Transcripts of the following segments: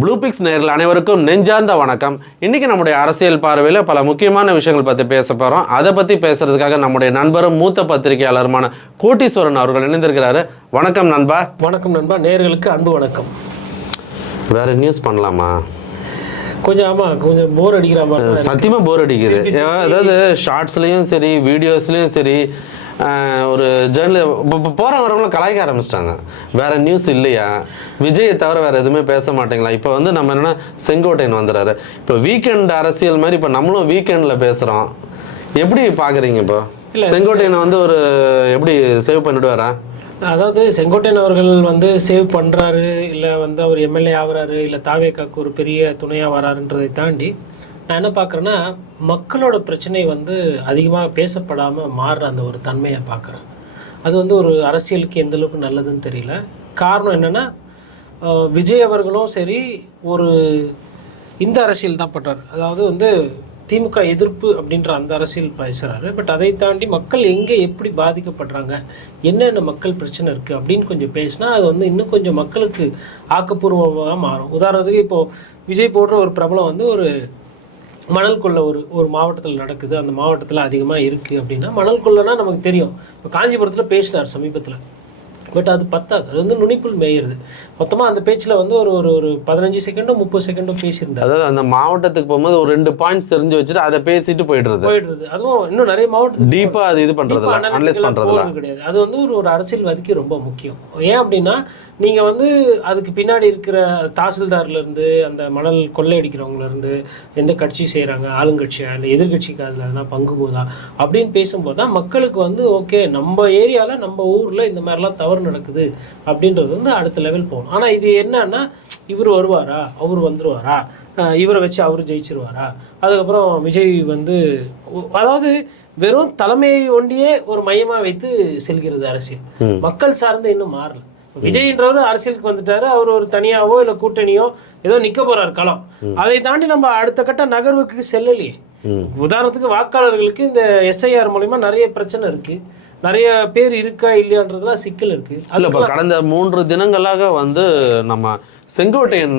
Blue fix நேயர்கள் அனைவருக்கும் நெஞ்சார்ந்த வணக்கம். இன்னைக்கு நம்முடைய அரசியல் பார்வையில் பல முக்கியமான விஷயங்கள் பற்றி பேச போகிறோம் அதை பற்றி பேசுறதுக்காக நம்முடைய நண்பரும் மூத்த பத்திரிகையாளருமான கோட்டீஸ்வரன் அவர்கள் இணைந்திருக்கிறாரு. வணக்கம் நண்பா. வணக்கம் நண்பா. நேயர்களுக்கு அன்பு வணக்கம். வேற நியூஸ் பண்ணலாமா? கொஞ்சம் ஆமா கொஞ்சம் போர் அடிக்கிற மாதிரி. சத்தியமாக போர் அடிக்குது. அதாவது ஷார்ட்ஸ்லேயும் சரி வீடியோஸ்லேயும் சரி ஒரு ஜேர்னல் இப்போ போகிற வரவங்களும் கலாய்க்க ஆரம்பிச்சிட்டாங்க. வேற நியூஸ் இல்லையா? விஜயை தவிர வேற எதுவுமே பேச மாட்டேங்களா? இப்போ வந்து நம்ம என்னன்னா செங்கோட்டையன் வந்துடுறாரு இப்போ வீக்கெண்ட் அரசியல் மாதிரி இப்போ நம்மளும் வீக்கெண்டில் பேசுகிறோம் எப்படி பார்க்குறீங்க இப்போ? செங்கோட்டையனை வந்து ஒரு எப்படி சேவ் பண்ணிடுவாரா? அதாவது செங்கோட்டையன் அவர்கள் வந்து சேவ் பண்றாரு இல்ல வந்து அவர் எம்எல்ஏ ஆகுறாரு இல்ல தாவேக்காக்கு ஒரு பெரிய துணையா வராருன்றதை தாண்டி நான் என்ன பார்க்குறேன்னா மக்களோட பிரச்சனை வந்து அதிகமாக பேசப்படாமல் மாறுற அந்த ஒரு தன்மையை பார்க்குறேன். அது வந்து ஒரு அரசியலுக்கு எந்தளவுக்கு நல்லதுன்னு தெரியல. காரணம் என்னென்னா விஜய் அவர்களும் சரி ஒரு இந்த அரசியல் தான் பட்டார் அதாவது வந்து திமுக எதிர்ப்பு அப்படின்ற அந்த அரசியல் பேசுகிறாரு பட் அதை தாண்டி மக்கள் எங்கே எப்படி பாதிக்கப்படுறாங்க என்னென்ன மக்கள் பிரச்சனை இருக்குது அப்படின்னு கொஞ்சம் பேசினா அது வந்து இன்னும் கொஞ்சம் மக்களுக்கு ஆக்கப்பூர்வமாக மாறும். உதாரணத்துக்கு இப்போது விஜய் போடுற ஒரு பிரபலம் வந்து ஒரு மணல் கொள்ளை ஒரு ஒரு மாவட்டத்தில் நடக்குது அந்த மாவட்டத்தில் அதிகமாக இருக்குது அப்படின்னா மணல் கொள்ளைனா நமக்கு தெரியும். இப்போ காஞ்சிபுரத்தில் பேசினார் சமீபத்தில். பட் அது பத்தாது. அது வந்து நுனிப்புள் மேயிறது. மொத்தமாக அந்த பேச்சில் வந்து ஒரு ஒரு ஒரு பதினஞ்சு செகண்டோ முப்பது செகண்டோ பேசியிருந்தார். அதாவது அந்த மாவட்டத்துக்கு போகும்போது ஒரு ரெண்டு பாயிண்ட்ஸ் தெரிஞ்சு வச்சுட்டு அதை பேசிட்டு போயிடுறது. போயிடுறது. அதுவும் இன்னும் நிறைய மாவட்டத்துக்கு டீப்பாக அது இது பண்ணுறதில்ல இப்ப அனலைஸ் போறது கிடையாது. அது வந்து ஒரு ஒரு அரசியல்வாதிக்கு ரொம்ப முக்கியம். ஏன் அப்படின்னா நீங்க வந்து அதுக்கு பின்னாடி இருக்கிற தாசில்தார்ல இருந்து அந்த மணல் கொள்ளையடிக்கிறவங்கல இருந்து எந்த கட்சி செய்றாங்க? ஆளுங்கட்சியா? இல்லை எதிர்கட்சிக்கு அதில் எதனா பங்கு போதா அப்படின்னு பேசும்போது தான் மக்களுக்கு வந்து ஓகே நம்ம ஏரியாவில் நம்ம ஊரில் இந்த மாதிரிலாம் தவறு நடக்குது அப்படின்றது வந்து அடுத்த லெவல் போகணும். ஆனால் இது என்னன்னா இவர் வருவாரா? அவர் வந்துருவாரா? இவரை வச்சு அவர் ஜெயிச்சிருவாரா? அதுக்கப்புறம் விஜய் வந்து அதாவது வெறும் தலைமையை ஒண்டியே ஒரு மையமா வைத்து செல்கிறது அரசியல். மக்கள் சார்ந்து இன்னும் மாறல. விஜய்ன்றவர் அரசியலுக்கு வந்துட்டாரு. அவர் ஒரு தனியாவோ இல்ல கூட்டணியோ ஏதோ நிக்க போறார் களம். அதை தாண்டி நம்ம அடுத்த கட்ட நகர்வுக்கு செல்லலையே. உதாரணத்துக்கு வாக்காளர்களுக்கு இந்த எஸ்ஐஆர் மூலியமா நிறைய பிரச்சனை இருக்கு. நிறைய பேர் இருக்கா இல்லையான்றதுலாம் சிக்கல் இருக்கு. இல்ல இப்போ கடந்த மூன்று தினங்களாக வந்து நம்ம செங்கோட்டையன்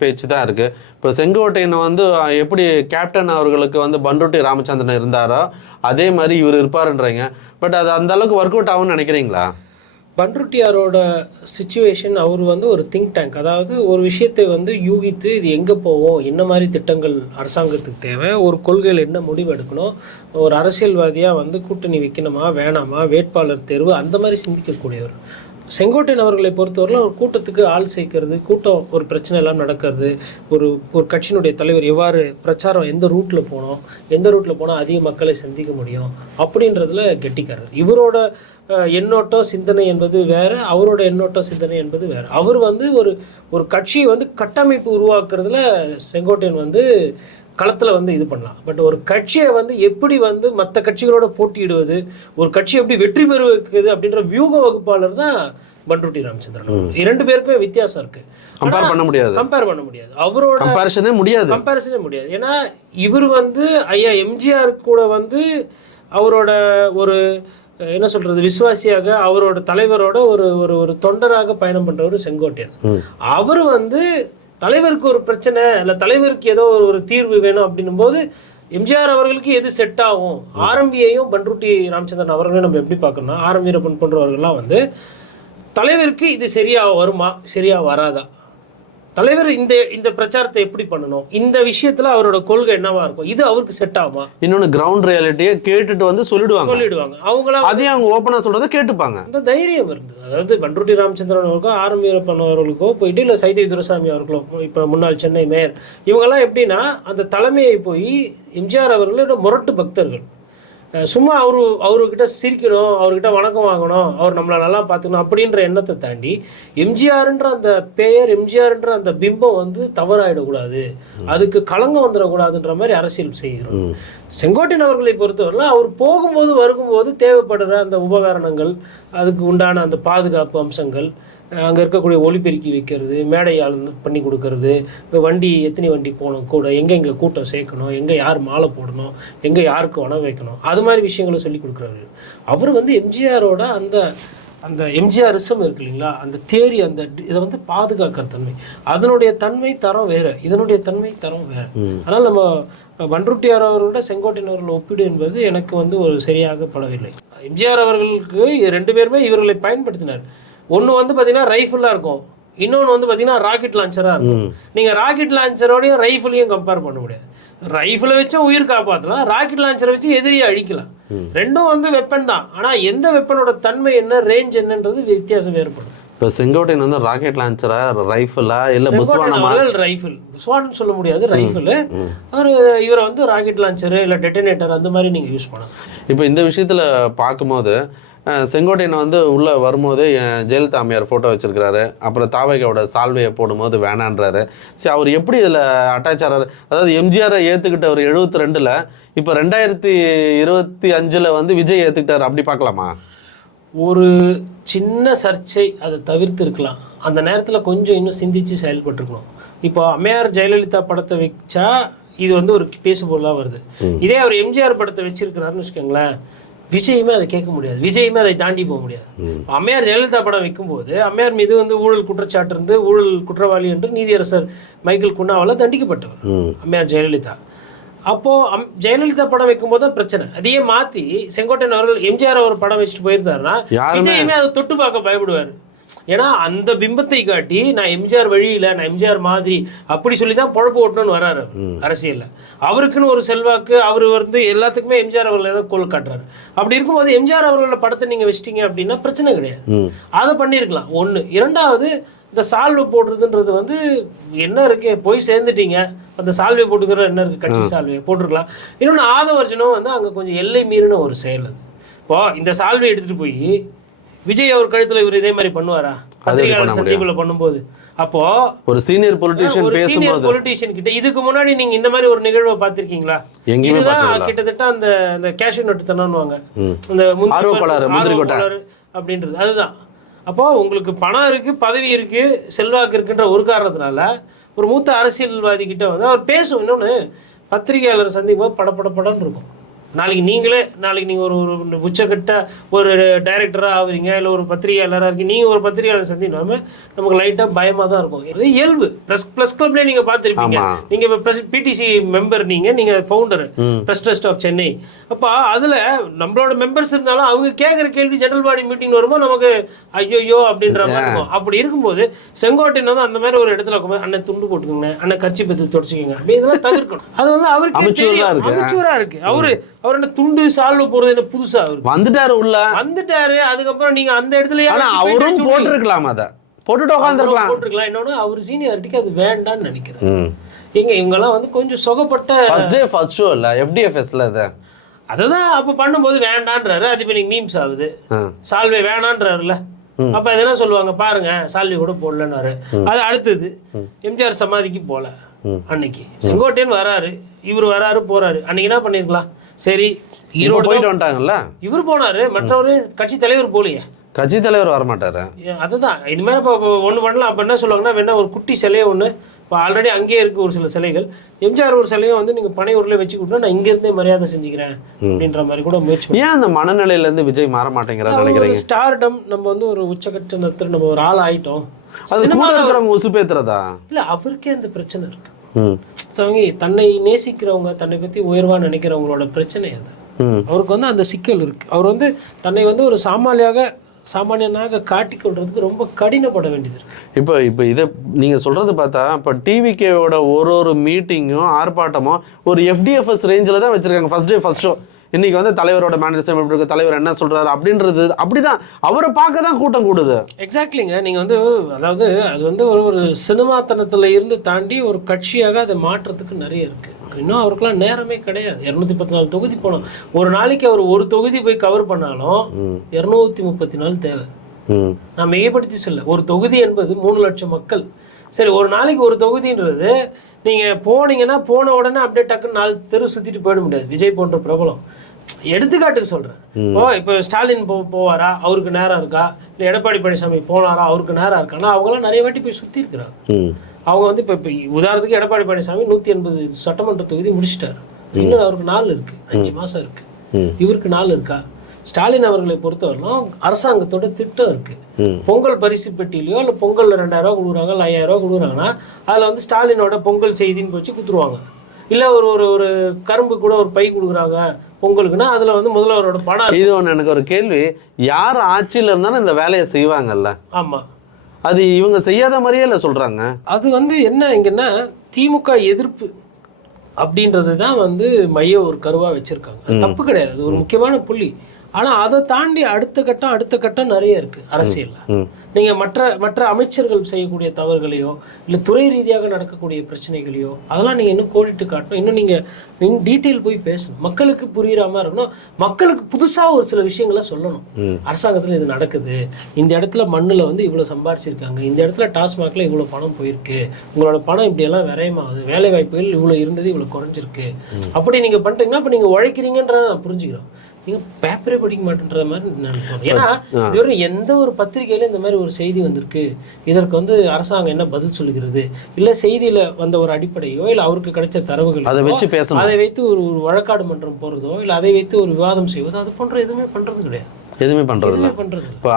பேச்சு தான் இருக்கு. இப்போ செங்கோட்டையன் வந்து எப்படி கேப்டன் அவர்களுக்கு வந்து பண்ருட்டி ராமச்சந்திரன் இருந்தாரோ அதே மாதிரி இவர் இருப்பாருன்றீங்க. பட் அது அந்த அளவுக்கு ஒர்க் அவுட் ஆகும்னு நினைக்கிறீங்களா? பண்ருட்டியாரோட சுச்சுவேஷன் அவர் வந்து ஒரு திங்க் டேங்க் அதாவது ஒரு விஷயத்தை வந்து யூகித்து இது எங்கே போவோம்? என்ன மாதிரி திட்டங்கள் அரசாங்கத்துக்கு தேவை? ஒரு கொள்கையில் என்ன முடிவு எடுக்கணும்? ஒரு அரசியல்வாதியாக வந்து கூட்டணி வைக்கணுமா? வேணாமா? வேட்பாளர் தேர்வு? அந்த மாதிரி சிந்திக்கக்கூடியவர். செங்கோட்டையன் அவர்களை பொறுத்தவரையில் ஒரு கூட்டத்துக்கு ஆள் சேர்க்கறது கூட்டம் ஒரு பிரச்சனை எல்லாம் நடக்கிறது. ஒரு ஒரு கட்சியினுடைய தலைவர் எவ்வாறு பிரச்சாரம் எந்த ரூட்டில் போனோம் எந்த ரூட்டில் போனால் அதிக மக்களை சந்திக்க முடியும் அப்படின்றதுல கெட்டிக்காரர். இவரோட எண்ணோட்டம் சிந்தனை என்பது வேறு அவரோட எண்ணோட்டம் சிந்தனை என்பது வேறு. அவர் வந்து ஒரு ஒரு கட்சியை வந்து கட்டமைப்பு உருவாக்குறதுல செங்கோட்டையன் வந்து களத்தில் வந்து இது பண்ணலாம். பட் ஒரு கட்சியை வந்து எப்படி வந்து மற்ற கட்சிகளோட போட்டியிடுவது ஒரு கட்சி எப்படி வெற்றி பெற வைக்கிறது அப்படின்ற வியூக வகுப்பாளர் தான் பண்ருட்டி ராமச்சந்திரன். இரண்டு பேருக்குமே வித்தியாசம் இருக்கு. கம்பேர் பண்ண முடியாது. கம்பேர் பண்ண முடியாது. அவரோட கம்பேரிசனே முடியாது. கம்பேரிசனே முடியாது. ஏன்னா இவர் வந்து ஐயா எம்ஜிஆர் கூட வந்து அவரோட ஒரு என்ன சொல்றது விசுவாசியாக அவரோட தலைவரோட ஒரு ஒரு ஒரு தொண்டராக பயணம் பண்றவர் செங்கோட்டையன். அவர் வந்து தலைவருக்கு ஒரு பிரச்சனை இல்லை தலைவருக்கு ஏதோ ஒரு தீர்வு வேணும் அப்படின்னும் போது எம்ஜிஆர் அவர்களுக்கு எது செட் ஆகும்? ஆரம்பியையும் பன்ருட்டி ராமச்சந்திரன் அவர்களையும் நம்ம எப்படி பார்க்கணும்னா ஆரம் பண் பண்ணுறவர்கள்லாம் வந்து தலைவருக்கு இது சரியா வருமா? சரியா வராதா? தலைவர் இந்த இந்த பிரச்சாரத்தை எப்படி பண்ணணும்? இந்த விஷயத்துல அவரோட கொள்கை என்னவா இருக்கும்? இது அவருக்கு செட் ஆகுமா? இன்னொன்னு கிரவுண்ட் ரியாலிட்டியை கேட்டுட்டு வந்து சொல்லிடுவாங்க. சொல்லிடுவாங்க. அவங்களாம் அதையும் அவங்க ஓப்பனா சொல்றதை கேட்டுப்பாங்க. அந்த தைரியம் இருந்தது. அதாவது பண்ருட்டி ராமச்சந்திரன் அவர்களுக்கோ ஆரம் வீரப்பன் அவர்களுக்கோ போயிட்டு இல்லை சைதை துரசாமி அவர்களோ இப்போ முன்னாள் சென்னை மேயர் இவங்கெல்லாம் எப்படின்னா அந்த தலைமையை போய் எம்ஜிஆர் அவர்களோட முரட்டு பக்தர்கள். சும்மா அவரு அவர்கிட்ட சிரிக்கணும் அவர்கிட்ட வணக்கம் வாங்கணும் அவர் நம்மளை நல்லா பார்த்துக்கணும் அப்படின்ற எண்ணத்தை தாண்டி எம்ஜிஆர்ன்ற அந்த பெயர் எம்ஜிஆர்ன்ற அந்த பிம்பம் வந்து தவறாயிடக்கூடாது. அதுக்கு களங்கம் வந்துடக்கூடாதுன்ற மாதிரி அரசியல் செய்கிறோம். செங்கோட்டையன் அவர்களை பொறுத்தவரையில் அவர் போகும்போது வருகும்போது தேவைப்படுற அந்த உபகரணங்கள் அதுக்கு உண்டான அந்த பாதுகாப்பு அம்சங்கள் அங்கே இருக்கக்கூடிய ஒலிபெருக்கி வைக்கிறது மேடை ஆள் பண்ணி கொடுக்கறது வண்டி எத்தனை வண்டி போகணும் கூட எங்கெங்கே கூட்டம் சேர்க்கணும் எங்கே யார் மாலை போடணும் எங்கே யாருக்கு உணவு வைக்கணும் அது மாதிரி விஷயங்களை சொல்லி கொடுக்குறாரு அவர் வந்து எம்ஜிஆரோட அந்த அந்த எம்ஜிஆரிசம் இருக்கு இல்லைங்களா? அந்த தேரி அந்த இதை வந்து பாதுகாக்கிற தன்மை. அதனுடைய தன்மை தரம் வேற. இதனுடைய தன்மை தரம் வேற. அதனால் நம்ம பன்ருட்டியார் அவரோட செங்கோட்டையன் அவர்கள் ஒப்பீடு என்பது எனக்கு வந்து ஒரு சரியாக படவில்லை. எம்ஜிஆர் அவர்களுக்கு ரெண்டு பேருமே இவர்களை பயன்படுத்தினார். ஒன்று வந்து பார்த்தீங்கன்னா ரைஃபிளாக இருக்கும். இன்னொன்று வந்து பார்த்தீங்கன்னா ராக்கெட் லான்ச்சராக இருக்கும். நீங்கள் ராக்கெட் லான்ச்சரோடையும் ரைஃபிளையும் கம்பேர் பண்ண முடியாது. ரைஃபிளை வச்சு உயிர் காப்பாற்றலாம் ராக்கெட் லான்ச்சரை வச்சு எதிரியை அழிக்கலாம். ரெண்டும் வந்து வெப்பன் தான். ஆனால் எந்த வெப்பனோட தன்மை என்ன ரேஞ்ச் என்னன்றது வித்தியாசம் வேறுபடும். இப்போ செங்கோட்டையன் வந்து ராக்கெட் லான்ச்சரா ரைஃபிளா இல்லை புஸ்வானமா ரைஃபிள் புஸ்வான் சொல்ல முடியாது ரைஃபிள் அவர் இவரை வந்து ராக்கெட் லான்ச்சர் இல்லை டெட்டனேட்டர் அந்த மாதிரி நீங்கள் யூஸ் பண்ணலாம். இப்போ இந்த விஷயத்தில் பார்க்கும்போது செங்கோட்டையன் வந்து உள்ளே வரும்போது ஜெயலலிதா அம்மையார் ஃபோட்டோ வச்சிருக்கிறாரு. அப்புறம் தாவகையோட சால்வையை போடும்போது வேணான்றாரு. சரி அவர் எப்படி இதில் அட்டாச் ஆகிறாரு அதாவது எம்ஜிஆரை ஏற்றுக்கிட்டவர் எழுபத்தி ரெண்டில் இப்போ ரெண்டாயிரத்தி இருபத்தி அஞ்சில் வந்து விஜய் ஏற்றுக்கிட்டாரு அப்படி பார்க்கலாமா? ஒரு சின்ன சர்ச்சை அதை தவிர்த்து இருக்கலாம். அந்த நேரத்தில் கொஞ்சம் இன்னும் சிந்திச்சு செயல்பட்டுருக்கணும். இப்போ அம்மையார் ஜெயலலிதா படத்தை வச்சா இது வந்து ஒரு பேசுபொருளாக வருது. இதே அவர் எம்ஜிஆர் படத்தை வச்சிருக்கிறாருன்னு வச்சுக்கோங்களேன் விஜயுமே அதை கேட்க முடியாது. விஜயுமே அதை தாண்டி போக முடியாது. அம்மையார் ஜெயலலிதா படம் வைக்கும்போது அம்மையார் மீது வந்து ஊழல் குற்றச்சாட்டு இருந்து ஊழல் குற்றவாளி என்று நீதியரசர் மைக்கேல் குன்னாவால் தண்டிக்கப்பட்டவர் அம்மையார் ஜெயலலிதா. அப்போ அம் ஜெயலலிதா படம் வைக்கும்போது தான் பிரச்சனை. அதையே மாத்தி செங்கோட்டையன் அவர்கள் எம்ஜிஆர் அவர் படம் வச்சுட்டு போயிருந்தாருன்னா விஜயுமே அதை தொட்டு பார்க்க பயப்படுவார். ஏன்னா அந்த பிம்பத்தை காட்டி நான் எம்ஜிஆர் வழியில நான் எம்ஜிஆர் மாதிரி அப்படி சொல்லி தான் பொழப்பு ஓட்டணும்னு வர்றாரு அவர் அரசியல்ல. அவருக்குன்னு ஒரு செல்வாக்கு அவர் வந்து எல்லாத்துக்குமே எம்ஜிஆர் அவர்களை தான் கோல் காட்டுறாரு. அப்படி இருக்கும்போது எம்ஜிஆர் அவர்களோட படத்தை நீங்க வச்சிட்டீங்க அப்படின்னா பிரச்சனை கிடையாது. அதை பண்ணியிருக்கலாம். ஒன்று இரண்டாவது இந்த சால்வை போடுறதுன்றது வந்து என்ன இருக்கு? போய் சேர்ந்துட்டீங்க. அந்த சால்வை போட்டுக்கிற என்ன இருக்கு? கட்சி சால்வை போட்டிருக்கலாம். இன்னொன்று ஆதவர்ஜனும் வந்து அங்கே கொஞ்சம் எல்லை மீறின ஒரு செயல் அது. இப்போ இந்த சால்வை எடுத்துட்டு போய் விஜய் அவர் கழுத்துல இவர் இதே மாதிரி பண்ணுவாரா? பத்திரிகையாளர் சந்திப்புல பண்ணும்போது. அப்போ ஒரு சீனியர் பொலிட்டீஷியன் ஒரு சீனியர் பேசும்போது. பொலிட்டீஷியன் கிட்ட இதுக்கு முன்னாடி நீங்க இந்த மாதிரி ஒரு நிகழ்வை பார்த்திருக்கீங்களா? எங்கேயுமே இதுதான். கிட்டத்தட்ட அந்த அந்த கேஷ்யூ நட்டு தனன்னுவாங்க ம். இந்த முந்திரி அப்படின்றது. அதுதான். அப்போ உங்களுக்கு பணம் இருக்கு பதவி இருக்கு செல்வாக்கு இருக்குன்ற ஒரு காரணத்தினால ஒரு மூத்த அரசியல்வாதி கிட்ட வந்து அவர் பேசும். இன்னொன்று பத்திரிகையாளர் சந்திக்கும் போது படப்படப்படன்னு இருக்கும். நாளைக்கு நீங்களே நாளைக்கு நீங்கள் ஒரு ஒரு உச்சக்கட்ட ஒரு டைரக்டராக ஆகுறீங்க இல்லை ஒரு பத்திரிகையாளராக இருக்கீங்க நீங்கள் ஒரு பத்திரிகையாளர் சந்தினாம நமக்கு லைட்டாக பயமாக தான் இருக்கும். இது இயல்பு. ப்ரெஸ் ப்ளஸ் கிளப்லேயே நீங்கள் பார்த்துருப்பீங்க. நீங்கள் இப்போ ப்ரெஸ் பிடிசி மெம்பர் நீங்கள் நீங்கள் founder. Press trust of Chennai அப்போ அதில் நம்மளோட மெம்பர்ஸ் இருந்தாலும் அவங்க கேட்குற கேள்வி ஜெனரல் பாடி மீட்டிங் வரும்போது நமக்கு ஐயோயோ அப்படின்ற மாதிரி இருக்கும். அப்படி இருக்கும்போது செங்கோட்டையன் வந்து அந்த மாதிரி ஒரு இடத்துல உட்காந்து அண்ணன் துண்டு போட்டுக்கோங்க அண்ணன் கட்சி பற்றி தொடச்சிக்கோங்க இதெல்லாம் தவிர்க்கணும். அது வந்து அவருக்கு அமைச்சூரா இருக்கு. அமைச்சூரா இருக்கு. அவரு அவர் என்ன துண்டு சால்வ போறது என்ன புதுசா அவருக்கு வந்துட்டாரு உள்ள. வந்துட்டாரு அதுக்கப்புறம் நீங்க அந்த இடத்துல ஆனா அவரும் போட்டிருக்கலாம் அதை. போட்டுட்டு உட்காந்துருக்கலாம் போட்டிருக்கலாம். இன்னொன்னு அவர் சீனியாரிட்டிக்கு அது வேண்டாம்னு நினைக்கிறேன். எங்க இவங்கெல்லாம் வந்து கொஞ்சம் சொகப்பட்ட ஃபர்ஸ்ட் டே ஃபர்ஸ்ட் ஷோ இல்ல? எஃப்டிஎஃப்எஸ்ல இது? அதுதான் அப்ப பண்ணும்போது வேண்டான்றாரு. அது இப்ப மீம்ஸ் ஆகுது. சால்வை வேணான்றாருல. அப்ப அது என்ன சொல்லுவாங்க? பாருங்க சால்வை கூட போடலன்னாரு. அது அடுத்தது. எம்ஜிஆர் சமாதிக்கு போல. அன்னைக்கு. செங்கோட்டையன் வராரு. இவர் வராரு போறாரு. அன்னைக்கு என்ன பண்ணிருக்கலாம்? சரி ஈரோடு போயிட்டு வந்துட்டாங்கல்ல? இவர் போனாரு மற்றவர் கட்சி தலைவர் போலியே. கட்சி தலைவர் வரமாட்டாரு. அதுதான். மாதிரி இப்போ ஒன்று பண்ணலாம். அப்போ என்ன சொல்லுவாங்கன்னா வேணா ஒரு குட்டி சிலையை ஒன்று இப்போ ஆல்ரெடி அங்கேயே இருக்கு ஒரு சில சிலைகள். எம்ஜிஆர் ஒரு சிலையை வந்து நீங்கள் பனையூரில் வச்சு கொடுத்தா நான் இங்கேருந்தே மரியாதை செஞ்சுக்கிறேன் அப்படின்ற மாதிரி கூட முயற்சி ஏன் அந்த மனநிலையில இருந்து விஜய் மாற மாட்டேங்கிறாரு நினைக்கிறீங்க? ஸ்டார்டம் நம்ம வந்து ஒரு உச்சகட்ட நம்ம ஒரு ஆள் ஆயிட்டோம் அது கூட இருக்கிறவங்க உசுப்பேத்துறதா? இல்லை அவருக்கே அந்த பிரச்சனை இருக்கு. அவங்க தன்னை நேசிக்கிறவங்க தன்னை பற்றி உயர்வாக நினைக்கிறவங்களோட பிரச்சனை அது. அவருக்கு வந்து அந்த சிக்கல் இருக்கு. அவர் வந்து தன்னை வந்து ஒரு சாமானியாக சாமானியனாக காட்டிக்கொள்றதுக்கு ரொம்ப கடினப்பட வேண்டியது இருக்கு. இப்போ இப்போ இதை நீங்கள் சொல்கிறது பார்த்தா இப்போ டிவிகேவோட ஒரு ஒரு மீட்டிங்கும் ஆர்ப்பாட்டமும் ஒரு எஃப்டிஎஃப்எஸ் ரேஞ்சில் தான் வச்சுருக்காங்க. ஃபர்ஸ்ட் டே ஃபர்ஸ்ட் ஷோ இன்னைக்கு வந்து தலைவரோட மேனரிசம் எப்படி இருக்கு தலைவர் என்ன சொல்றாரு அப்படின்றது அப்படிதான். அவரை பார்க்க தான் கூட்டம் கூடுது. எக்ஸாக்ட்லிங்க நீங்கள் வந்து அதாவது அது வந்து ஒரு ஒரு சினிமாத்தனத்தில் இருந்து தாண்டி ஒரு கட்சியாக அதை மாற்றுறதுக்கு நிறைய இருக்குது இன்னும் அவருக்கெல்லாம் நேரமே கிடையாது. இரநூத்தி பத்து நாலு தொகுதி போனோம். ஒரு நாளைக்கு அவர் ஒரு தொகுதி போய் கவர் பண்ணாலும் இரநூத்தி முப்பத்தி நாலு தேவை நான் மிகைப்படுத்தி சொல்ல ஒரு தொகுதி என்பது மூணு லட்சம் மக்கள். சரி ஒரு நாளைக்கு ஒரு தொகுதின்றது நீங்கள் போனீங்கன்னா போன உடனே அப்படியே டக்குன்னு நாலு தெரு சுற்றிட்டு போயிட முடியாது. விஜய் போன்ற பிரபலம். எடுத்துக்காட்டுக்கு சொல்கிறேன் இப்போ இப்போ ஸ்டாலின் போ போவாரா? அவருக்கு நேரம் இருக்கா? இல்லை எடப்பாடி பழனிசாமி போனாரா? அவருக்கு நேரம் இருக்கானா அவங்களாம் நிறைய வாட்டி போய் சுற்றி இருக்கிறாங்க. அவங்க வந்து இப்போ இப்போ உதாரணத்துக்கு எடப்பாடி பழனிசாமி நூற்றி எண்பது சட்டமன்ற தொகுதி முடிச்சிட்டாரு. இன்னும் அவருக்கு நாள் இருக்குது அஞ்சு மாதம் இருக்குது ம். இவருக்கு நாள் இருக்கா? ஸ்டாலின் அவர்களை பொறுத்தவரையிலும் அரசாங்கத்தோட திட்டம் இருக்கு. பொங்கல் பரிசு பெட்டிலையோ இல்லை பொங்கல் ரெண்டாயிரம் ரூபா கொடுக்குறாங்க இல்லை ஐயாயிரம் ரூபா கொடுக்குறாங்கன்னா அதில் வந்து ஸ்டாலினோட பொங்கல் செய்தின்னு வச்சு குத்துருவாங்க. இல்லை ஒரு ஒரு ஒரு கரும்பு கூட ஒரு பை கொடுக்குறாங்க பொங்கலுக்குன்னா அதில் வந்து முதல்வரோட படம். இது ஒன்று எனக்கு ஒரு கேள்வி. யார் ஆட்சியில் இருந்தாலும் இந்த வேலையை செய்வாங்கல்ல? ஆமா. அது இவங்க செய்யாத மாதிரியே இல்லை சொல்கிறாங்க அது வந்து என்ன இங்கன்னா திமுக எதிர்ப்பு அப்படின்றது தான் வந்து மைய ஒரு கருவா வச்சிருக்காங்க. தப்பு கிடையாது. அது ஒரு முக்கியமான புள்ளி. ஆனா அதை தாண்டி அடுத்த கட்டம் அடுத்த கட்டம் நிறைய இருக்கு அரசியல்ல. நீங்க மற்ற மற்ற அமைச்சர்கள் செய்யக்கூடிய தவறுகளையோ இல்ல துறை ரீதியாக நடக்கக்கூடிய பிரச்சனைகளையோ அதெல்லாம் நீங்க இன்னும் கோடிட்டு காட்டணும். இன்னும் நீங்க டீட்டெயில் போய் பேசணும். மக்களுக்கு புரியுற மாதிரி இருக்கணும். மக்களுக்கு புதுசா ஒரு சில விஷயங்களை சொல்லணும். அரசாங்கத்துல இது நடக்குது. இந்த இடத்துல மண்ணுல வந்து இவ்வளவு சம்பாரிச்சிருக்காங்க. இந்த இடத்துல டாஸ்மாக்ல இவ்வளவு பணம் போயிருக்கு. உங்களோட பணம் இப்படி எல்லாம் விரயமாகுது வேலை வாய்ப்புகள் இவ்வளவு இருந்தது இவ்வளவு குறைஞ்சிருக்கு. அப்படி நீங்க பண்றீங்கன்னா அப்ப நீங்க உழைக்கிறீங்கன்றத நான் புரிஞ்சுக்கிறோம் நீங்க பேப்பரே படிக்க மாட்டேன்ற மாதிரி நான் தோணும் ஏன்னா இதுவரை எந்த ஒரு பத்திரிகையில இந்த மாதிரி ஒரு செய்தி வந்திருக்கு. இதற்கு வந்து அரசாங்கம் என்ன பதில் சொல்லுகிறது? இல்ல செய்தியில வந்த ஒரு அடிப்படையோ இல்ல அவருக்கு கிடைச்ச தரவுகள் அதை வச்சு பேசணும். அதை வைத்து ஒரு ஒரு வழக்காடு மன்றம் போறதோ இல்ல அதை வைத்து ஒரு விவாதம் செய்வதோ அது போன்ற எதுவுமே பண்றது கிடையாது. எதுவுமே பண்ணுறது எதுவுமே பண்றது இல்ல. இப்போ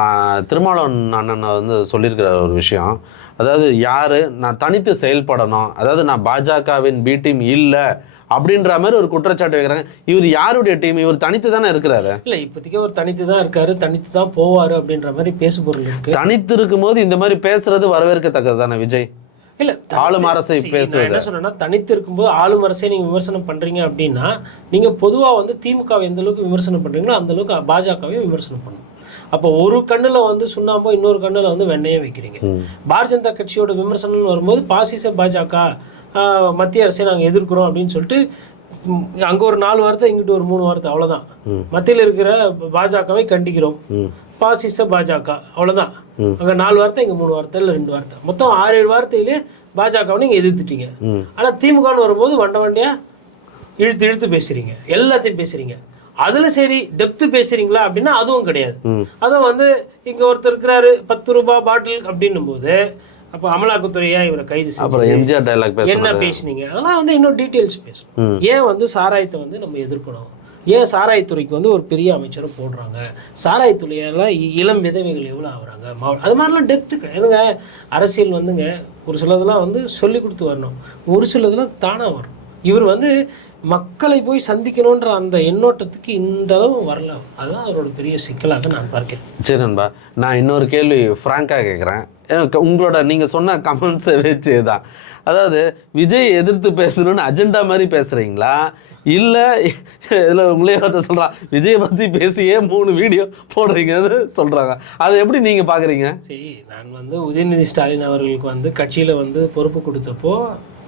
திருமாவளவன் அண்ணன் வந்து சொல்லியிருக்கிற ஒரு விஷயம். அதாவது யார்? நான் தனித்து செயல்படணும். அதாவது நான் பாஜகவின் பி டீம் இல்லை. அப்படின்ற மாதிரி ஒரு குற்றச்சாட்டு வைக்கிறாங்க. இவர் யாருடைய டீம் இவர் தனித்து தானே இருக்கிறாரு? இல்ல இப்போதைக்கு அவர் தனித்து தான் இருக்காரு தனித்து தான் போவாரு அப்படின்ற மாதிரி பேசு பொருள் இருக்கு. தனித்து இருக்கும்போது இந்த மாதிரி பேசுறது வரவேற்கத்தக்கது தானே விஜய்? இல்ல ஆளும் அரசை. நான் என்ன சொன்னேன்னா தனித்து இருக்கும்போது ஆளும் அரசை நீங்க விமர்சனம் பண்றீங்க அப்படின்னா நீங்க பொதுவா வந்து திமுகவை எந்த அளவுக்கு விமர்சனம் பண்றீங்களோ அந்த அளவுக்கு பாஜகவையும் விமர்சனம் பண்ணணும் அப்போ ஒரு கண்ணுல வந்து சுண்ணாம்போ இன்னொரு கண்ணுல வந்து வெண்ணையும் வைக்கிறீங்க. பாரதிய ஜனதா கட்சியோட விமர்சனம்னு வரும்போது பாசிச பாஜக மத்திய அரசை நாங்க எதிர்க்கிறோம் அப்படின்னு சொல்லிட்டு அங்க ஒரு நாலு வார்த்தை இங்கிட்டு ஒரு மூணு வார்த்தை அவ்வளவுதான். ம். மத்தியில் இருக்கிற பாஜகவை கண்டிக்கிறோம். பாசிச பாஜக அவ்வளவுதான். ம். அங்க நாலு வார்த்தை இங்க மூணு வார்த்தை இல்ல ரெண்டு வார்த்தை. மொத்தம் ஆறு ஏழு வார்த்தையிலே பாஜகவை நீங்க எதிர்த்துட்டீங்க. ம். ஆனா திமுகன்னு வரும்போது வண்ட வண்டியா இழுத்து இழுத்து பேசுறீங்க. எல்லாத்தையும் பேசுறீங்க. அதுல சரி டெப்த் பேசுறீங்களா அப்படின்னா அதுவும் கிடையாது. அதுவும் வந்து இங்க ஒருத்தர் இருக்கிறாரு பத்து ரூபாய் பாட்டில் அப்படின்னும் போது அப்ப அமலாக்கத்துறையா இவரை கைது அப்புறம் எம்ஜிஆர் டைலாக் என்ன பேசுறது பேசுனீங்க? அதெல்லாம் வந்து இன்னும் டீட்டெயில்ஸ் பேசணும். ஏன் வந்து சாராயத்தை வந்து நம்ம எதிர்க்கணும்? ஏன் சாராயத்துறைக்கு வந்து ஒரு பெரிய அமைச்சரை போடுறாங்க? சாராயத்துறையால இ- இளம் விதவைகள் எவ்வளோ ஆகுறாங்க? மாவட்ட அது மாதிரிலாம் டெப்த்து கிடையாதுங்க அரசியல் வந்துங்க. ஒரு சிலதெல்லாம் வந்து சொல்லி கொடுத்து வரணும். ஒரு சிலதெல்லாம் தானாக வரும் இவர் வந்து மக்களை போய் சந்திக்கணுன்ற அந்த எண்ணோட்டத்துக்கு இந்த அளவு வரல. அதுதான் அவரோட பெரிய சிக்கலாக நான் பார்க்கிறேன். சரி நண்பா நான் இன்னொரு கேள்வி ஃப்ராங்காக கேட்குறேன். உங்களோட நீங்கள் சொன்ன கமெண்ட்ஸை வச்சு தான். அதாவது விஜய் எதிர்த்து பேசணும்னு அஜெண்டா மாதிரி பேசுகிறீங்களா இல்லை இதில் உங்களே ஒருத்தர் சொல்கிறான் விஜயை பற்றி பேசியே மூணு வீடியோ போடுறீங்கன்னு சொல்கிறாங்க அதை எப்படி நீங்கள் பார்க்குறீங்க? சரி நான் வந்து உதயநிதி ஸ்டாலின் அவர்களுக்கு வந்து கட்சியில் வந்து பொறுப்பு கொடுத்தப்போ